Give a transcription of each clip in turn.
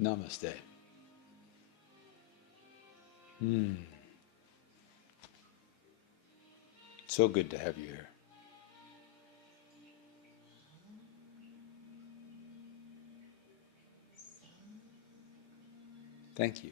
Namaste. So good to have you here. Thank you.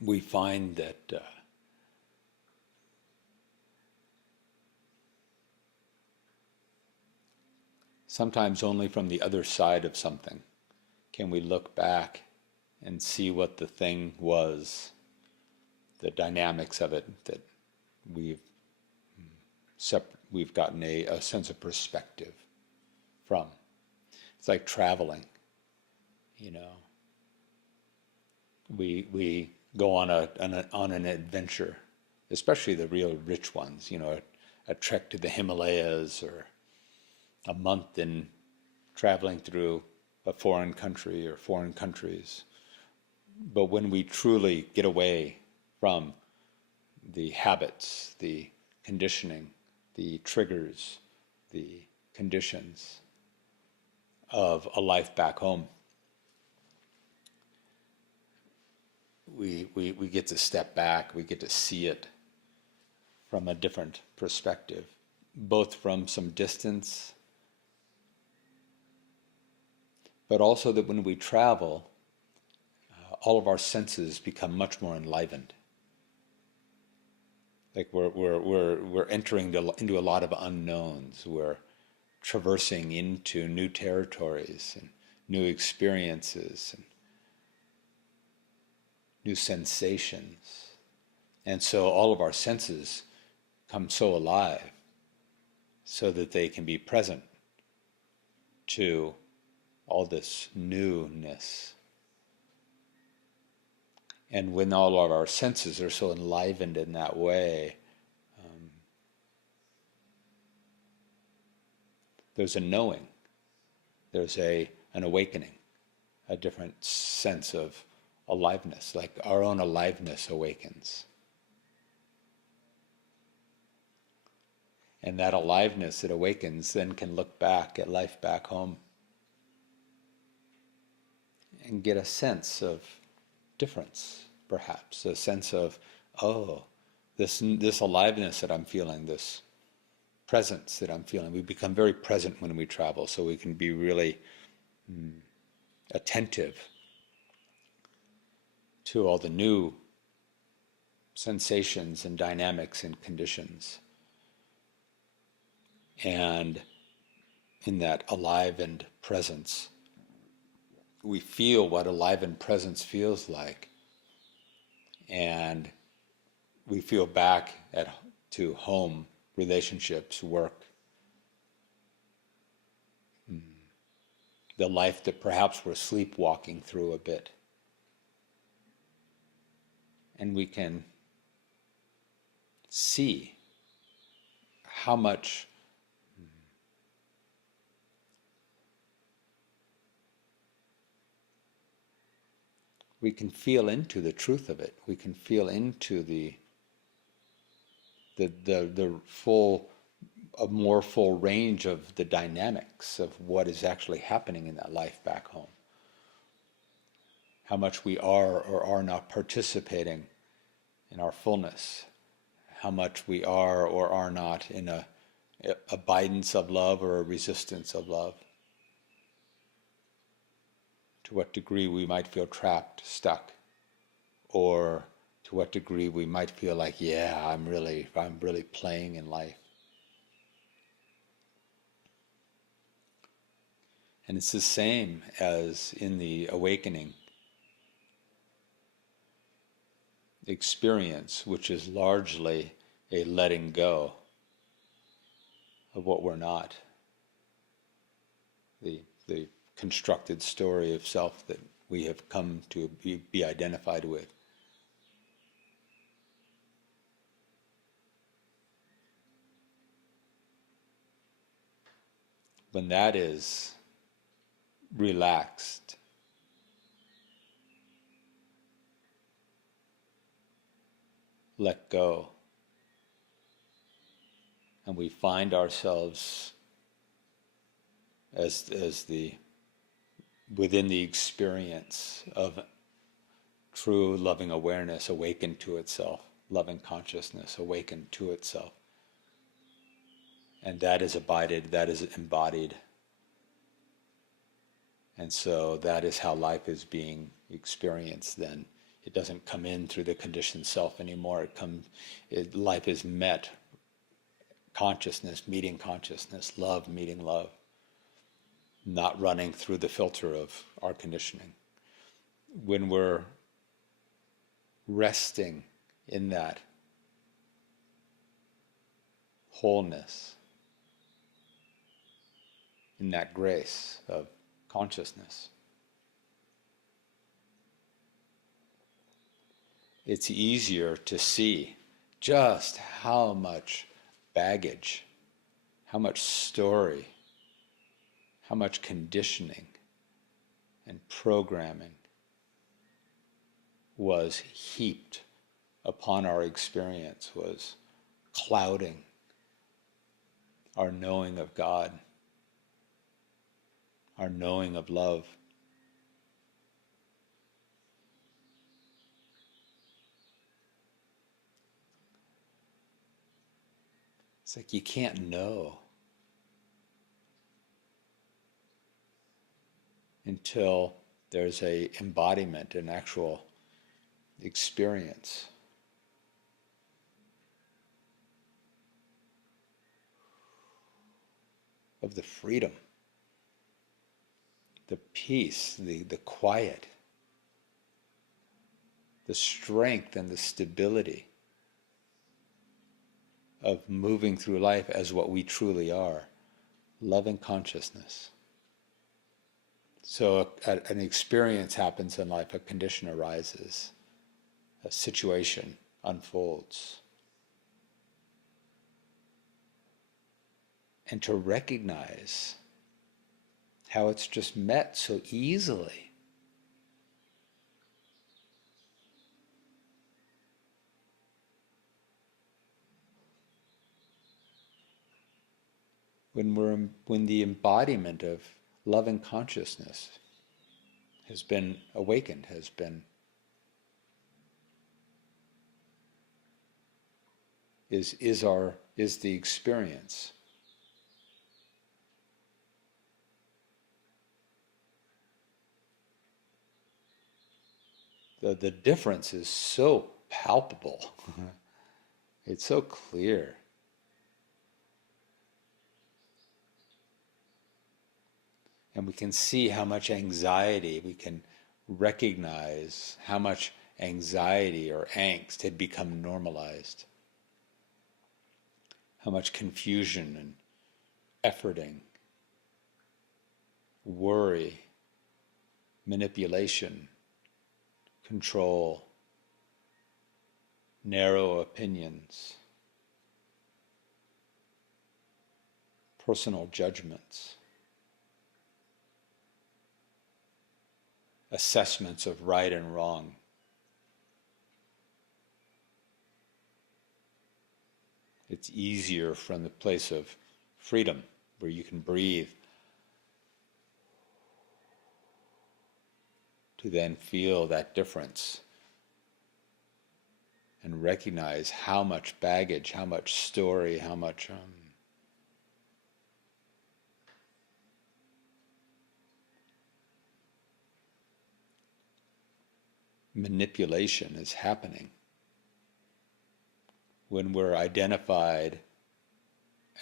We find that sometimes only from the other side of something can we look back and see what the thing was, the dynamics of it, that we've we've gotten a sense of perspective from. It's like traveling, you know. We go on an adventure, especially the real rich ones, you know, a trek to the Himalayas or a month in traveling through a foreign country or foreign countries. But when we truly get away from the habits, the conditioning, the triggers, the conditions of a life back home, we get to step back, we get to see it from a different perspective, both from some distance, but also that when we travel, all of our senses become much more enlivened. Like we're entering into a lot of unknowns. We're traversing into new territories and new experiences and new sensations. And so all of our senses come so alive so that they can be present to all this newness. And when all of our senses are so enlivened in that way, there's a knowing, there's an awakening, a different sense of aliveness, like our own aliveness awakens. And that aliveness that awakens then can look back at life back home and get a sense of difference, perhaps, a sense of, oh, this aliveness that I'm feeling, this presence that I'm feeling. We become very present when we travel, so we can be really attentive to all the new sensations and dynamics and conditions. And in that alivened presence, we feel what alivened presence feels like. And we feel back to home, relationships, work, the life that perhaps we're sleepwalking through a bit. And we can see how much we can feel into the truth of it. We can feel into the full, a more full range of the dynamics of what is actually happening in that life back home. How much we are or are not participating in our fullness. How much we are or are not in a abidance of love or a resistance of love. To what degree we might feel trapped, stuck, or To what degree we might feel like, yeah, I'm really playing in life. And it's the same as in the awakening experience, which is largely a letting go of what we're not. The constructed story of self that we have come to be identified with. When that is relaxed, let go, and we find ourselves as the within the experience of true loving awareness awakened to itself, loving consciousness awakened to itself. And that is abided, that is embodied. And so that is how life is being experienced then. It doesn't come in through the conditioned self anymore. Life is met, consciousness meeting consciousness, love meeting love, not running through the filter of our conditioning. When we're resting in that wholeness, in that grace of consciousness, it's easier to see just how much baggage, how much story, how much conditioning and programming was heaped upon our experience, was clouding our knowing of God, our knowing of love. It's like you can't know until there's a embodiment, an actual experience. Of the freedom, the peace, the quiet, the strength and the stability of moving through life as what we truly are, loving consciousness. So an experience happens in life, a condition arises, a situation unfolds. And to recognize how it's just met so easily. When the embodiment of loving consciousness has been awakened, is the experience. The difference is so palpable. It's so clear. And we can see how much anxiety, we can recognize how much anxiety or angst had become normalized. How much confusion and efforting, worry, manipulation, control, narrow opinions, personal judgments, assessments of right and wrong. It's easier from the place of freedom, where you can breathe, to then feel that difference and recognize how much baggage, how much story, how much manipulation is happening when we're identified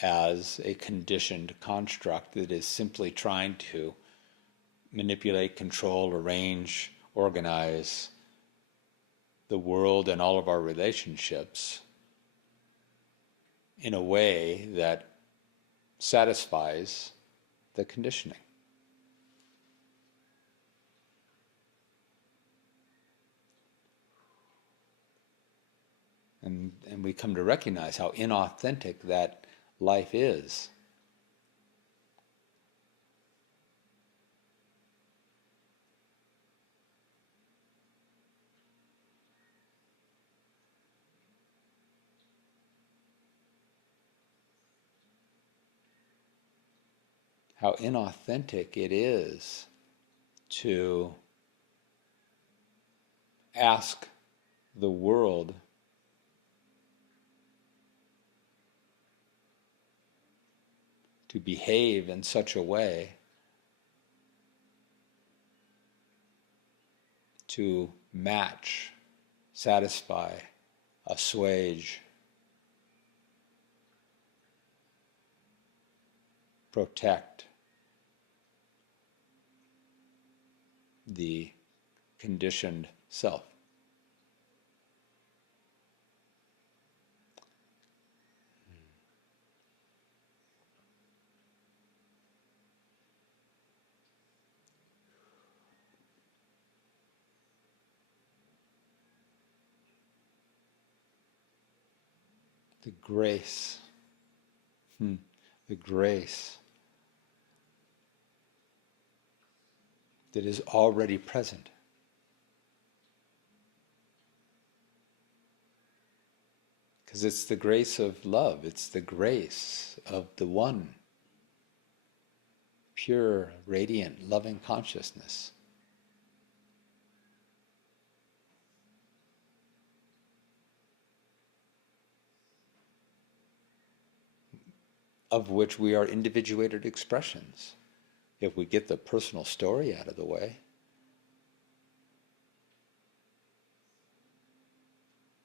as a conditioned construct that is simply trying to manipulate, control, arrange, organize the world and all of our relationships in a way that satisfies the conditioning. And we come to recognize how inauthentic that life is. How inauthentic it is to ask the world to behave in such a way to match, satisfy, assuage, protect the conditioned self. The grace, the grace that is already present. Because it's the grace of love, it's the grace of the one, pure, radiant, loving consciousness. Of which we are individuated expressions, if we get the personal story out of the way.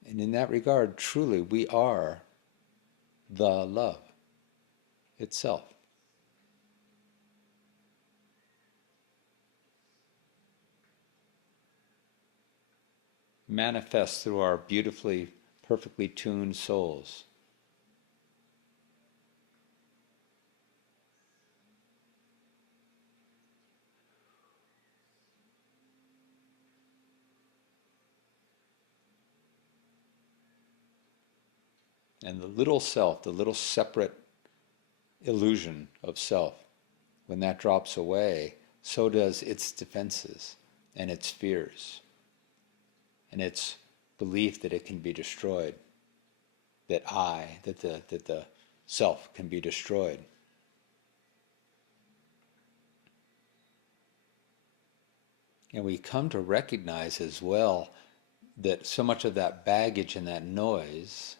And in that regard, truly, we are the love itself. Manifest through our beautifully, perfectly tuned souls. And the little self, the little separate illusion of self, when that drops away, so does its defenses and its fears and its belief that it can be destroyed, that the self can be destroyed. And we come to recognize as well that so much of that baggage and that noise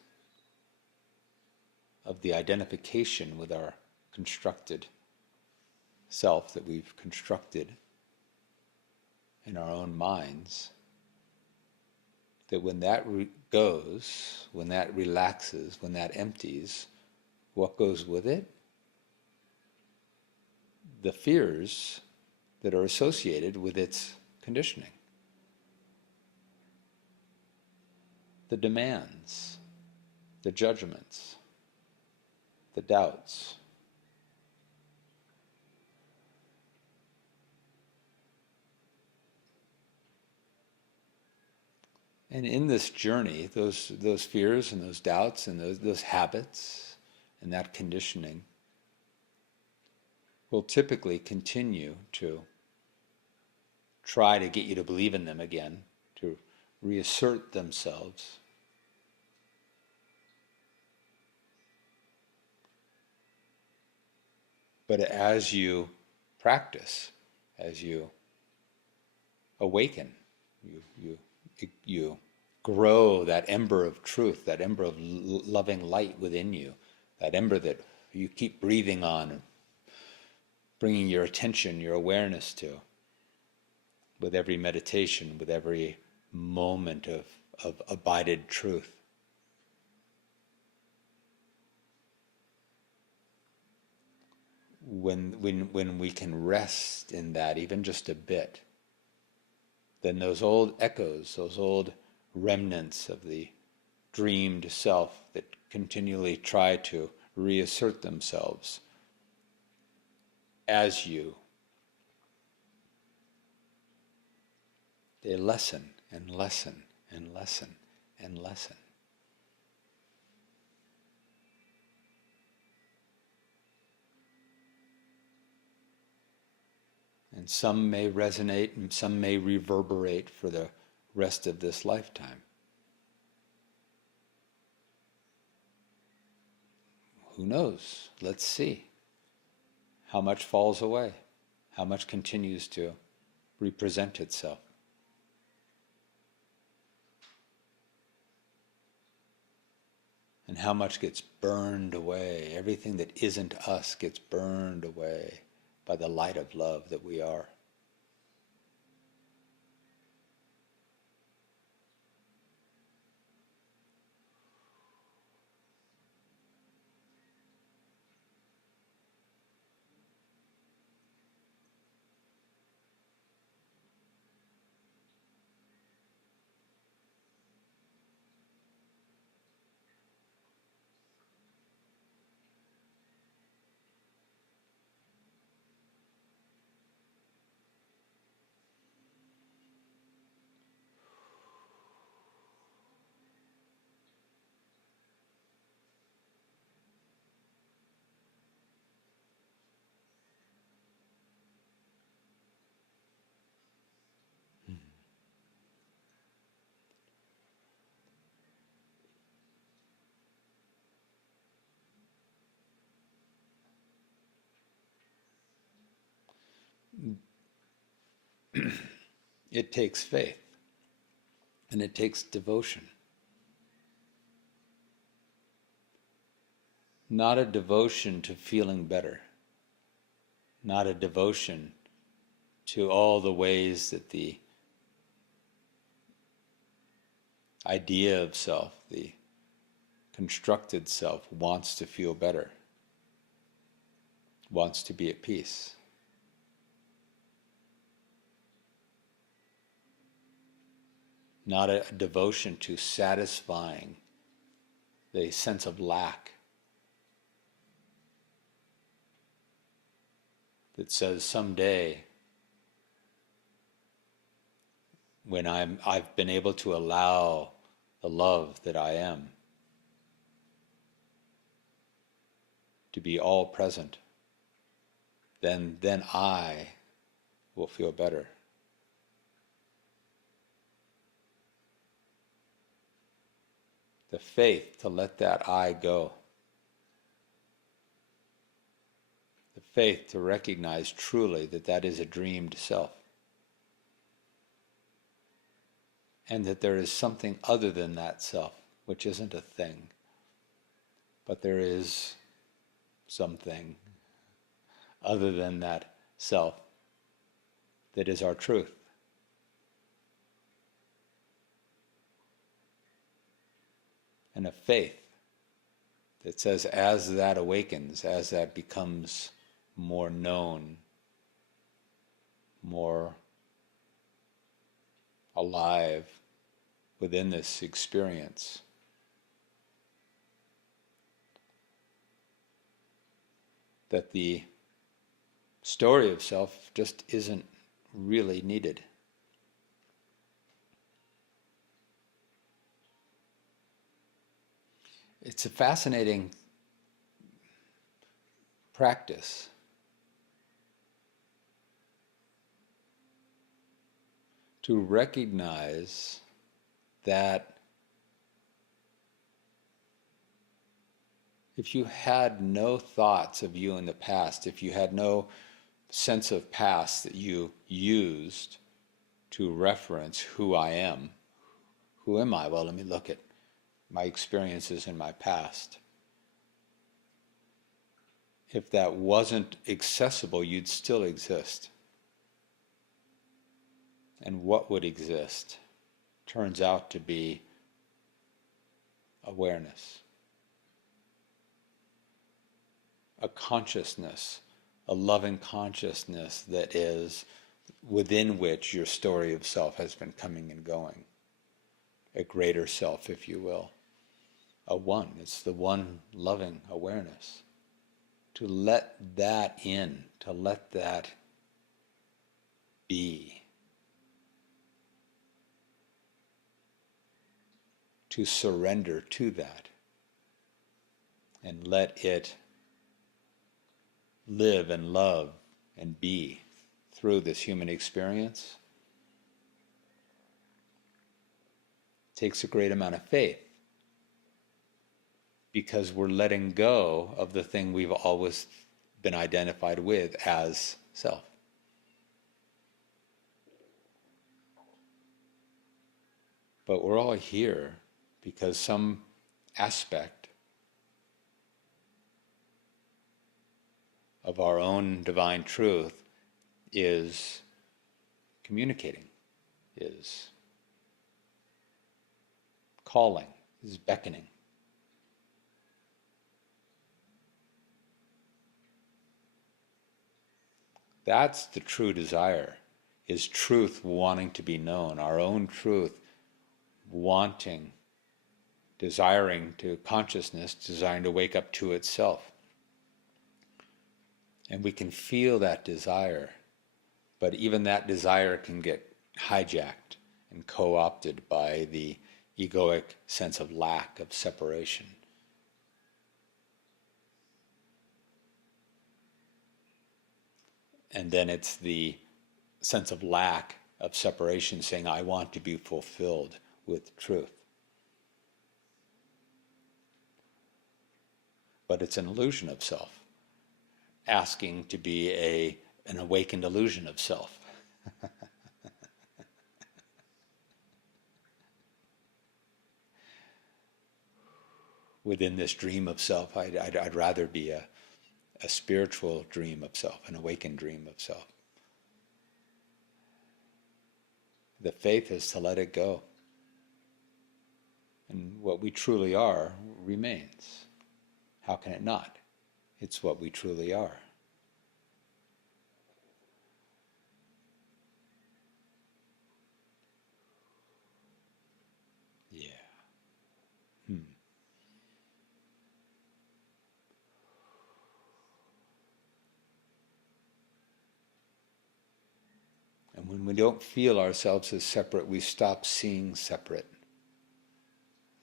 of the identification with our constructed self that we've constructed in our own minds, that when that goes, when that relaxes, when that empties, what goes with it? The fears that are associated with its conditioning. The demands, the judgments, the doubts. And in this journey, those fears and those doubts and those habits and that conditioning will typically continue to try to get you to believe in them again, to reassert themselves. But as you practice, as you awaken, you grow that ember of truth, that ember of loving light within you, that ember that you keep breathing on, bringing your attention, your awareness to, with every meditation, with every moment of abided truth. when we can rest in that even just a bit, then those old echoes, those old remnants of the dreamed self that continually try to reassert themselves as you, they lessen and lessen and lessen and lessen. And some may resonate and some may reverberate for the rest of this lifetime. Who knows? Let's see. How much falls away? How much continues to represent itself? And how much gets burned away? Everything that isn't us gets burned away by the light of love that we are. It takes faith and it takes devotion. Not a devotion to feeling better, not a devotion to all the ways that the idea of self, the constructed self, wants to feel better, wants to be at peace. Not a devotion to satisfying the sense of lack that says someday, when I've been able to allow the love that I am to be all present, then I will feel better. The faith to let that I go. The faith to recognize truly that that is a dreamed self. And that there is something other than that self, which isn't a thing. But there is something other than that self that is our truth. And a faith that says as that awakens, as that becomes more known, more alive within this experience, that the story of self just isn't really needed. It's a fascinating practice to recognize that if you had no thoughts of you in the past, if you had no sense of past that you used to reference who I am, who am I? Well, let me look at my experiences in my past. If that wasn't accessible, you'd still exist. And what would exist turns out to be awareness, a consciousness a loving consciousness that is within which your story of self has been coming and going. A greater self, if you will. A one. It's the one loving awareness. To let that in, to let that be. To surrender to that. And let it live and love and be through this human experience takes a great amount of faith, because we're letting go of the thing we've always been identified with as self. But we're all here because some aspect of our own divine truth is communicating, is calling, is beckoning. That's the true desire, is truth wanting to be known, our own truth wanting, desiring to consciousness, desiring to wake up to itself. And we can feel that desire, but even that desire can get hijacked and co-opted by the egoic sense of lack, of separation. And then it's the sense of lack, of separation, saying, I want to be fulfilled with truth. But it's an illusion of self, asking to be an awakened illusion of self. Within this dream of self, I'd rather be a spiritual dream of self, an awakened dream of self. The faith is to let it go. And what we truly are remains. How can it not? It's what we truly are. Yeah. And when we don't feel ourselves as separate, we stop seeing separate.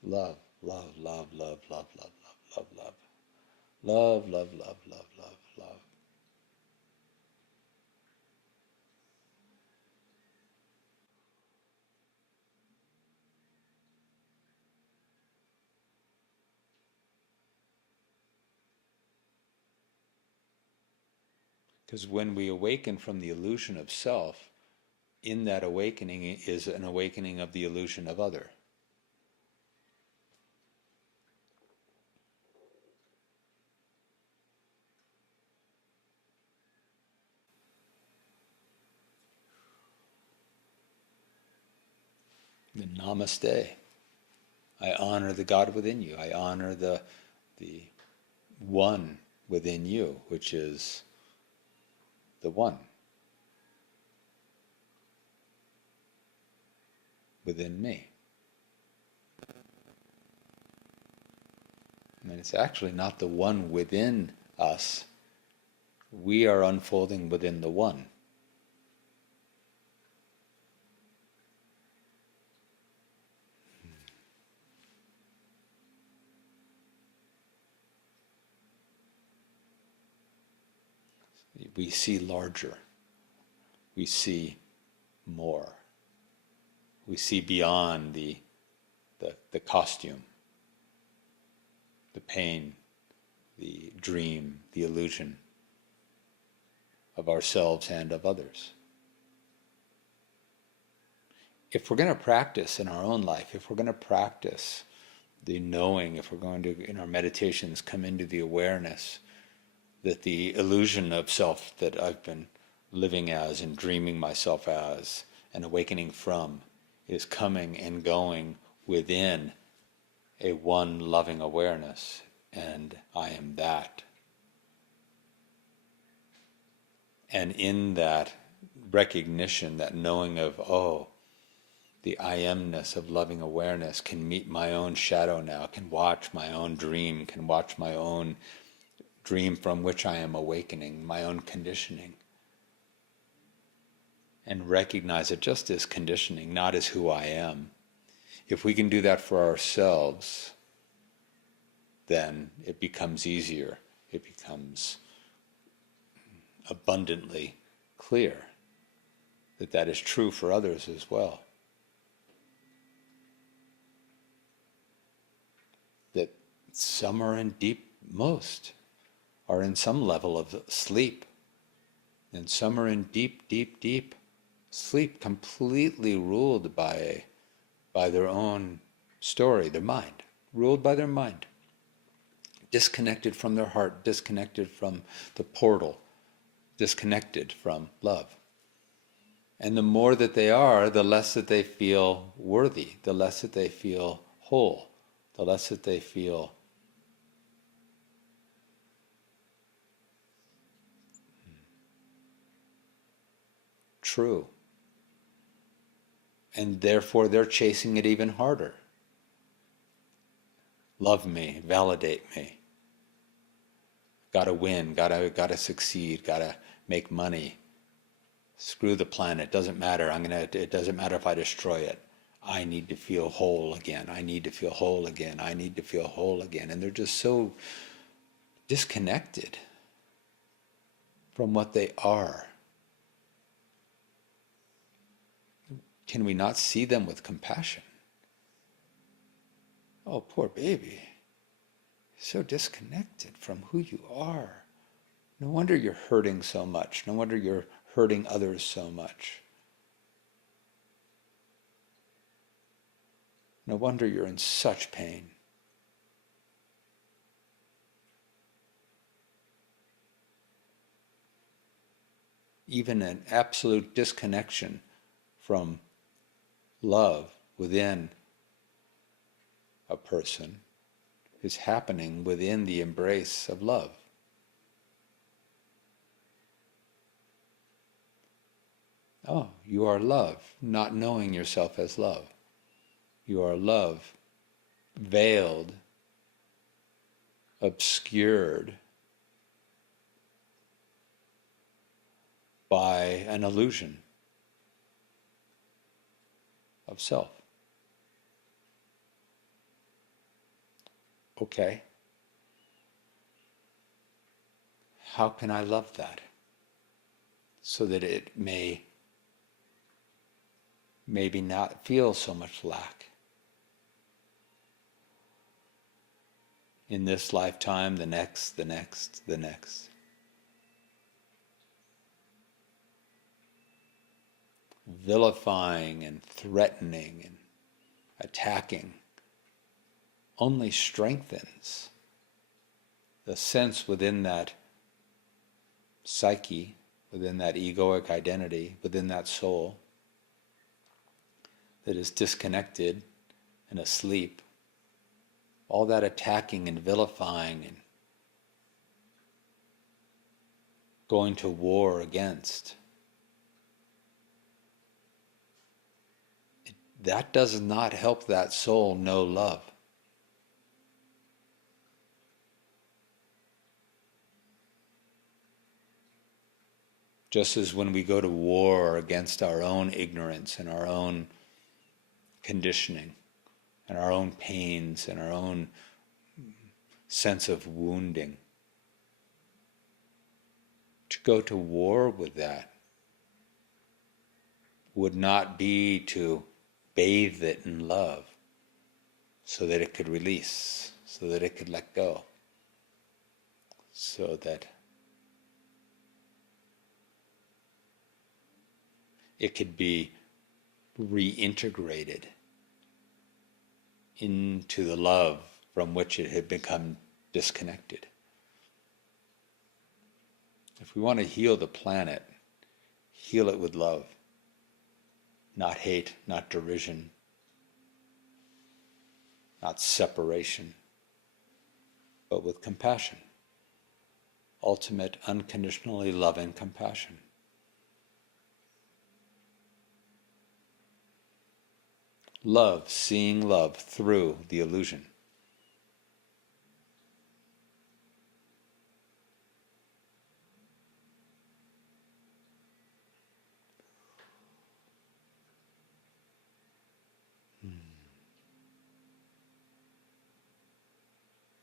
Love, love, love, love, love, love, love, love, love. Love, love, love, love, love, love. Because when we awaken from the illusion of self, in that awakening is an awakening of the illusion of other. The namaste. I honor the God within you. I honor the one within you, which is the one within me. And it's actually not the one within us. We are unfolding within the one. We see larger. We see more. We see beyond the costume, the pain, the dream, the illusion of ourselves and of others. If we're going to practice in our own life, if we're going to practice the knowing, if we're going to, in our meditations, come into the awareness that the illusion of self that I've been living as and dreaming myself as and awakening from is coming and going within a one loving awareness, and I am that. And in that recognition, that knowing of, oh, the I amness of loving awareness can meet my own shadow now, can watch my own dream, can watch my own dream from which I am awakening, my own conditioning. And recognize it just as conditioning, not as who I am. If we can do that for ourselves, then it becomes easier. It becomes abundantly clear that that is true for others as well. That some are in deep, most are in some level of sleep, and some are in deep, deep, deep sleep, completely ruled by their own story, their mind, ruled by their mind, disconnected from their heart, disconnected from the portal, disconnected from love. And the more that they are, the less that they feel worthy, the less that they feel whole, the less that they feel true. And therefore they're chasing it even harder. Love me, validate me. Gotta win, gotta succeed, gotta make money. Screw the planet, doesn't matter. It doesn't matter if I destroy it. I need to feel whole again. I need to feel whole again. I need to feel whole again. And they're just so disconnected from what they are. Can we not see them with compassion? Oh, poor baby. So disconnected from who you are. No wonder you're hurting so much. No wonder you're hurting others so much. No wonder you're in such pain. Even an absolute disconnection from love within a person is happening within the embrace of love. Oh, you are love, not knowing yourself as love. You are love, veiled, obscured by an illusion of self. Okay. How can I love that? So that it may maybe not feel so much lack. In this lifetime, the next, the next, the next. Vilifying and threatening and attacking only strengthens the sense within that psyche, within that egoic identity, within that soul that is disconnected and asleep. All that attacking and vilifying and going to war against, that does not help that soul know love. Just as when we go to war against our own ignorance and our own conditioning and our own pains and our own sense of wounding, to go to war with that would not be to bathe it in love so that it could release, so that it could let go, so that it could be reintegrated into the love from which it had become disconnected. If we want to heal the planet, heal it with love, not hate, not derision, not separation, but with compassion. ultimate unconditionally loving compassion. Love, seeing love through the illusion.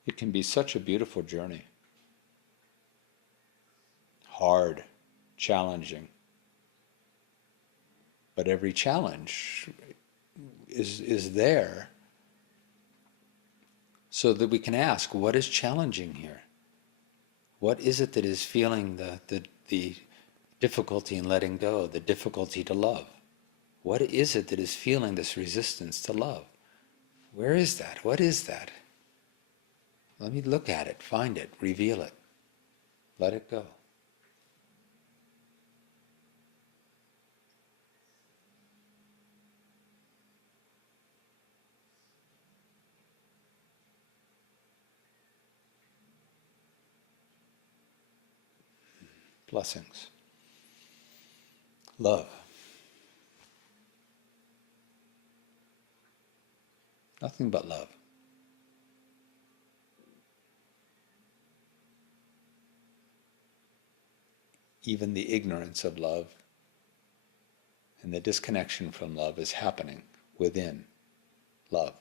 It can be such a beautiful journey. Hard, challenging. But every challenge is there so that we can ask, what is challenging here? What is it that is feeling the difficulty in letting go, the difficulty to love? What is it that is feeling this resistance to love? Where is that? What is that? Let me look at it, find it, reveal it. Let it go. Blessings. Love. Nothing but love. Even the ignorance of love and the disconnection from love is happening within love.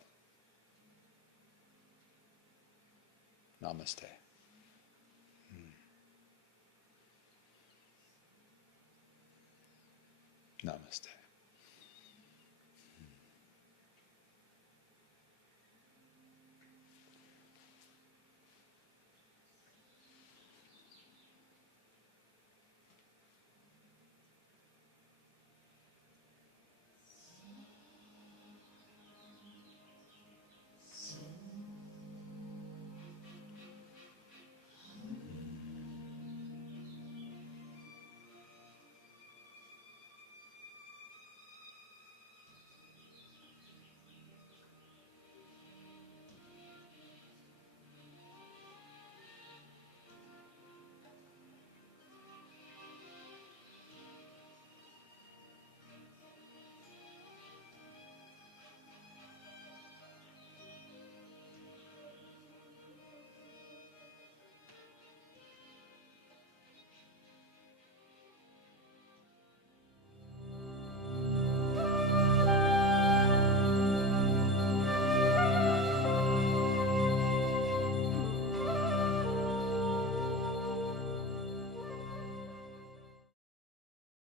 Namaste. Namaste.